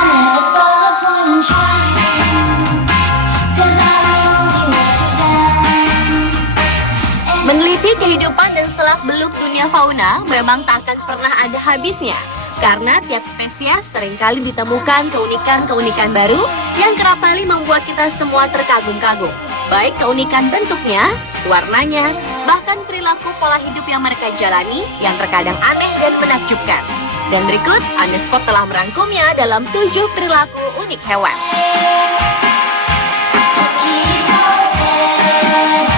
never saw the point in trying, 'cause I don't only let you down. Meneliti kehidupan dan selak-beluk dunia fauna memang tak akan pernah ada habisnya. Karena tiap spesies seringkali ditemukan keunikan-keunikan baru yang kerap kali membuat kita semua terkagum-kagum. Baik keunikan bentuknya, warnanya, bahkan perilaku pola hidup yang mereka jalani yang terkadang aneh dan menakjubkan. Dan berikut, Unespot telah merangkumnya dalam 7 perilaku unik hewan. Just keep on telling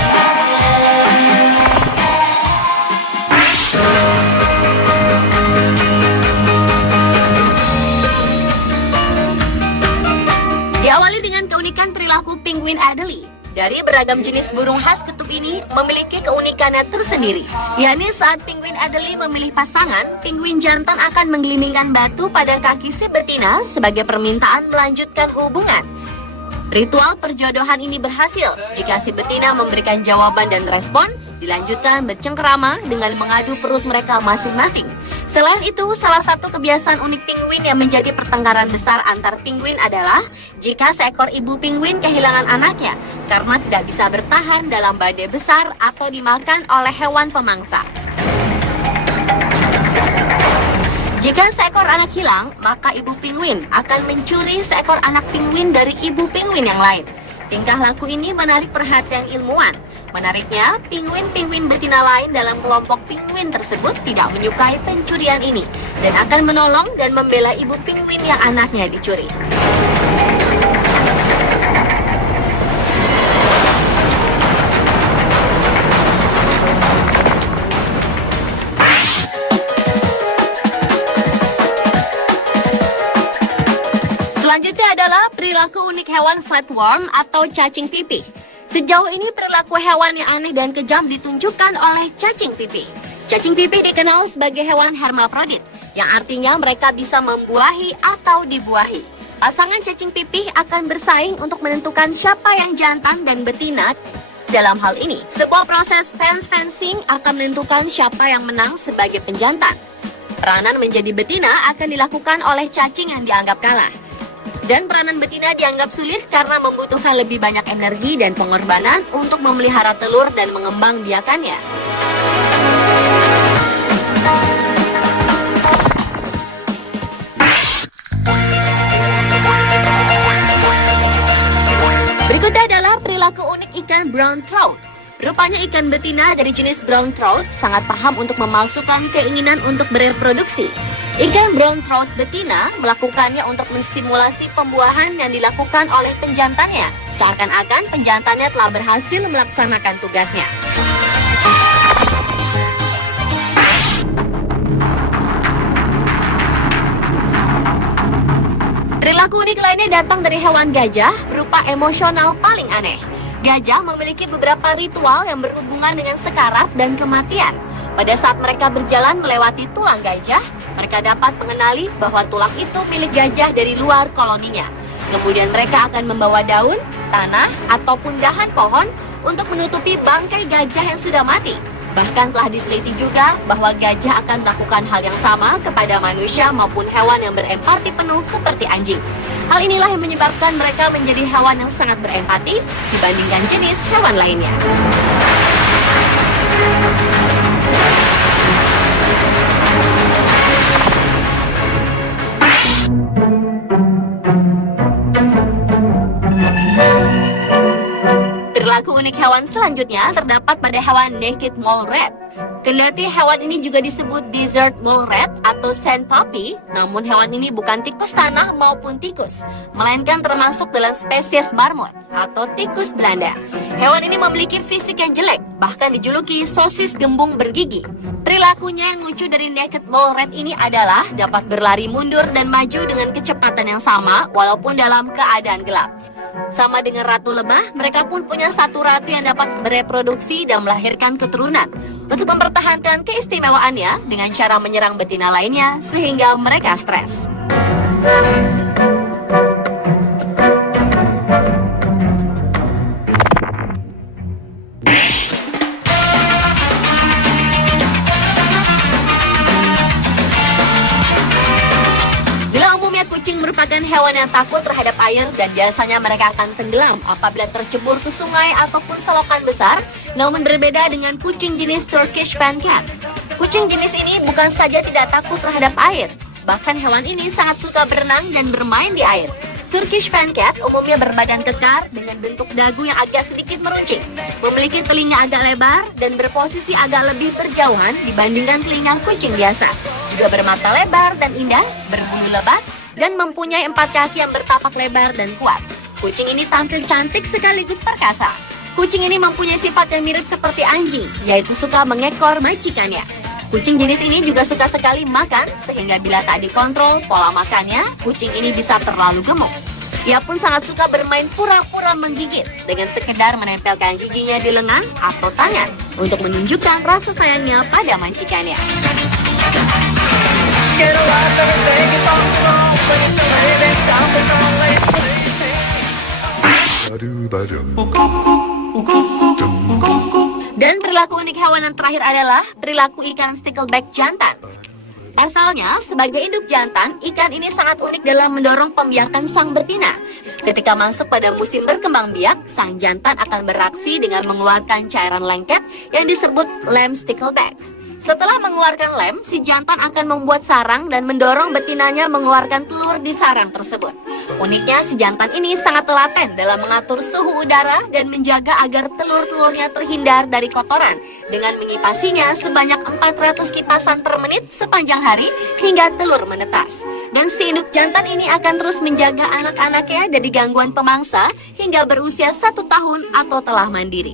Diawali dengan keunikan perilaku penguin Adelie. Dari beragam jenis burung khas kutub ini memiliki keunikannya tersendiri, yakni saat penguin Adelie memilih pasangan, penguin jantan akan menggelindingkan batu pada kaki si betina sebagai permintaan melanjutkan hubungan. Ritual perjodohan ini berhasil jika si betina memberikan jawaban dan respon, dilanjutkan bercengkerama dengan mengadu perut mereka masing-masing. Selain itu, salah satu kebiasaan unik penguin yang menjadi pertengkaran besar antar penguin adalah jika seekor ibu penguin kehilangan anaknya karena tidak bisa bertahan dalam badai besar atau dimakan oleh hewan pemangsa. Jika seekor anak hilang, maka ibu penguin akan mencuri seekor anak penguin dari ibu penguin yang lain. Tingkah laku ini menarik perhatian ilmuwan. Menariknya, penguin-penguin betina lain dalam kelompok penguin tersebut tidak menyukai pencurian ini dan akan menolong dan membela ibu penguin yang anaknya dicuri. Selanjutnya adalah perilaku unik hewan flatworm atau cacing pipih. Sejauh ini perilaku hewan yang aneh dan kejam ditunjukkan oleh cacing pipih. Cacing pipih dikenal sebagai hewan hermaprodit, yang artinya mereka bisa membuahi atau dibuahi. Pasangan cacing pipih akan bersaing untuk menentukan siapa yang jantan dan betina. Dalam hal ini, sebuah proses fence fencing akan menentukan siapa yang menang sebagai penjantan. Peranan menjadi betina akan dilakukan oleh cacing yang dianggap kalah. Dan peranan betina dianggap sulit karena membutuhkan lebih banyak energi dan pengorbanan untuk memelihara telur dan mengembang biakannya. Berikutnya adalah perilaku unik ikan brown trout. Rupanya ikan betina dari jenis brown trout sangat paham untuk memalsukan keinginan untuk bereproduksi. Ikan brown trout betina melakukannya untuk menstimulasi pembuahan yang dilakukan oleh penjantannya. Seakan-akan penjantannya telah berhasil melaksanakan tugasnya. Perilaku unik lainnya datang dari hewan gajah berupa emosional paling aneh. Gajah memiliki beberapa ritual yang berhubungan dengan sekarat dan kematian. Pada saat mereka berjalan melewati tulang gajah, mereka dapat mengenali bahwa tulang itu milik gajah dari luar koloninya. Kemudian mereka akan membawa daun, tanah, ataupun dahan pohon untuk menutupi bangkai gajah yang sudah mati. Bahkan telah diteliti juga bahwa gajah akan melakukan hal yang sama kepada manusia maupun hewan yang berempati penuh seperti anjing. Hal inilah yang menyebabkan mereka menjadi hewan yang sangat berempati dibandingkan jenis hewan lainnya. Perilaku unik hewan selanjutnya terdapat pada hewan naked mole rat. Kendati hewan ini juga disebut desert mole rat atau sand puppy, namun hewan ini bukan tikus tanah maupun tikus, melainkan termasuk dalam spesies marmot atau tikus Belanda. Hewan ini memiliki fisik yang jelek, bahkan dijuluki sosis gembung bergigi. Perilakunya yang lucu dari naked mole rat ini adalah dapat berlari mundur dan maju dengan kecepatan yang sama walaupun dalam keadaan gelap. Sama dengan ratu lebah, mereka pun punya satu ratu yang dapat bereproduksi dan melahirkan keturunan untuk mempertahankan keistimewaannya dengan cara menyerang betina lainnya sehingga mereka stres. merupakan hewan yang takut terhadap air dan biasanya mereka akan tenggelam apabila tercebur ke sungai ataupun selokan besar, namun berbeda dengan kucing jenis Turkish Fan Cat. Kucing jenis ini bukan saja tidak takut terhadap air, bahkan hewan ini sangat suka berenang dan bermain di air. Turkish Fan Cat umumnya berbadan kekar dengan bentuk dagu yang agak sedikit meruncing, memiliki telinga agak lebar dan berposisi agak lebih berjauhan dibandingkan telinga kucing biasa. Juga bermata lebar dan indah, berbulu lebat, dan mempunyai 4 kaki yang bertapak lebar dan kuat. Kucing ini tampil cantik sekaligus perkasa. Kucing ini mempunyai sifat yang mirip seperti anjing, yaitu suka mengekor majikannya. Kucing jenis ini juga suka sekali makan, sehingga bila tak dikontrol pola makannya, kucing ini bisa terlalu gemuk. Ia pun sangat suka bermain pura-pura menggigit dengan sekedar menempelkan giginya di lengan atau tangan untuk menunjukkan rasa sayangnya pada majikannya. Dan perilaku unik hewan yang terakhir adalah perilaku ikan stickleback jantan. Asalnya, sebagai induk jantan, ikan ini sangat unik dalam mendorong pembiakan sang betina. Ketika masuk pada musim berkembang biak, sang jantan akan beraksi dengan mengeluarkan cairan lengket yang disebut lem stickleback. Setelah mengeluarkan lem, si jantan akan membuat sarang dan mendorong betinanya mengeluarkan telur di sarang tersebut. Uniknya, si jantan ini sangat telaten dalam mengatur suhu udara dan menjaga agar telur-telurnya terhindar dari kotoran dengan mengipasinya sebanyak 400 kipasan per menit sepanjang hari hingga telur menetas. Dan si induk jantan ini akan terus menjaga anak-anaknya dari gangguan pemangsa hingga berusia 1 tahun atau telah mandiri.